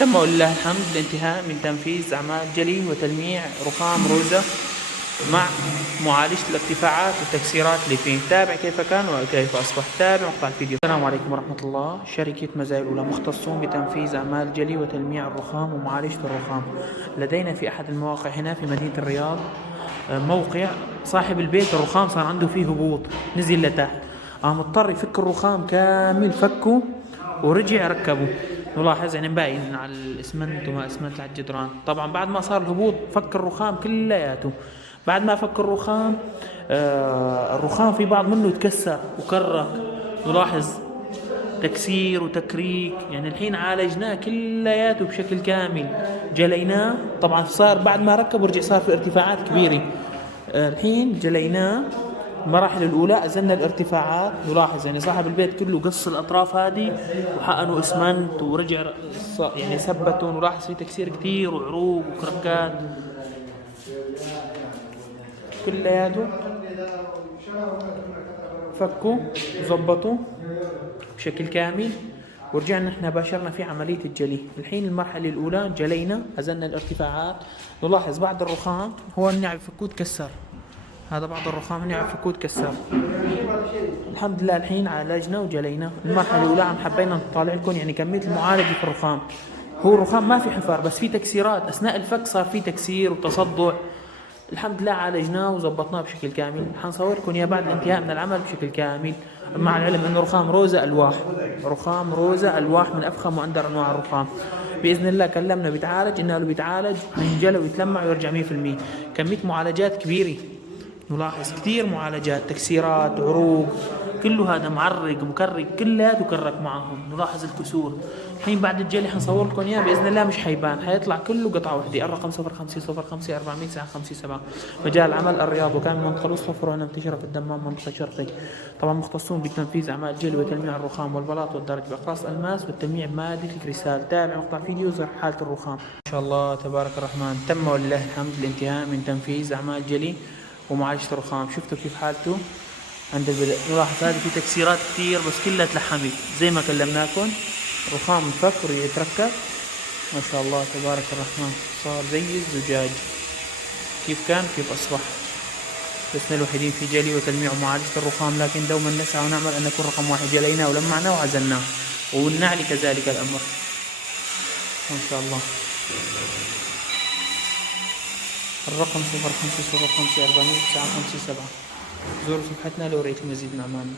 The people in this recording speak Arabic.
تم ولله الحمد الانتهاء من تنفيذ أعمال جلي وتلميع رخام روزة مع معالجة الارتفاعات والتكسيرات اللي فيه. تابع كيف كان وكيف أصبح. تابع مقطع الفيديو. السلام عليكم ورحمة الله. شركة مزايا الأولى مختصون بتنفيذ أعمال جلي وتلميع الرخام ومعالجة الرخام. لدينا في أحد المواقع هنا في مدينة الرياض موقع صاحب البيت الرخام صار عنده فيه هبوط، نزل لتحت، مضطر يفك الرخام كامل، فكه ورجع ركبه. نلاحظ يعني مباين على الاسمنت وما اسمنت على الجدران. طبعا بعد ما صار الهبوط فك الرخام كلياته. بعد ما فك الرخام الرخام في بعض منه تكسر وكرك. نلاحظ تكسير وتكريك. يعني الحين عالجناه كلياته بشكل كامل، جليناه. طبعا صار بعد ما ركب ورجع صار في ارتفاعات كبيرة. الحين جليناه المراحل الأولى، أزلنا الارتفاعات. نلاحظ يعني صاحب البيت كله قص الأطراف هذه وحقنوا إسمنت ورجع يعني ثبتوا. نلاحظ في تكسير كثير وعروق وكركات كلياته. فكوا وظبطوا بشكل كامل ورجعنا احنا باشرنا في عملية الجلي. الحين المرحلة الأولى جلينا، أزلنا الارتفاعات. نلاحظ بعض الرخام هو النعم فكوت كسر. هذا بعض الرخام النعم فكوت كسر. الحمد لله الحين عالجنا وجلينا. المرحلة الأولى عم حبينا نطالع لكم يعني كمية المعالجة في الرخام. هو الرخام ما في حفر بس في تكسيرات أثناء الفك، صار في تكسير وتصدع. الحمد لله عالجناه وزبطناه بشكل كامل. حنصور لكم اياه بعد الانتهاء من العمل بشكل كامل، مع العلم انه رخام روزة الواح، رخام روزة الواح من افخم واندر انواع الرخام. باذن الله كلمنا بيتعالج، قلنا له بيتعالج حينجلى ويتلمع ويرجع 100%. كمية معالجات كبيرة. نلاحظ كثير معالجات، تكسيرات، عروق، كله هذا معرق مكرك، كلياته كرك معهم. نلاحظ الكسور. الحين بعد الجلي حنصور لكم اياه باذن الله، مش حيبان، حيطلع كله قطعه وحده. الرقم 0505 400 مجال عمل الرياض، وكان منطقه الوسطى وهنا منتشره في الدمام منطقه شرقي. طبعا مختصون بتنفيذ اعمال جلي وتلميع الرخام والبلاط والدرج باقراص الماس والتلميع بماده الكريستال. تابع مقطع فيديو يظهر حاله الرخام. ما شاء الله تبارك الرحمن. تم ولله الحمد الانتهاء من تنفيذ اعمال جلي ومعالجة الرخام. شفتوا كيف حالته عند البدء. نلاحظ هذه في تكسيرات كثير بس كلها تلحمت زي ما كلمناكم. رخام فك ويتركب. ما شاء الله تبارك الرحمن، صار زي الزجاج. كيف كان كيف أصبح. لسنا الوحيدين في جلي وتلميع ومعالجة الرخام، لكن دوما نسعى ونعمل أن نكون رقم واحد. جليناه ولمعناه وعزلناه، والنعل كذلك الأمر. ما شاء الله. الرقم 0505 400 957. زوروا صفحتنا لو رأيتم مزيد من أعمالنا.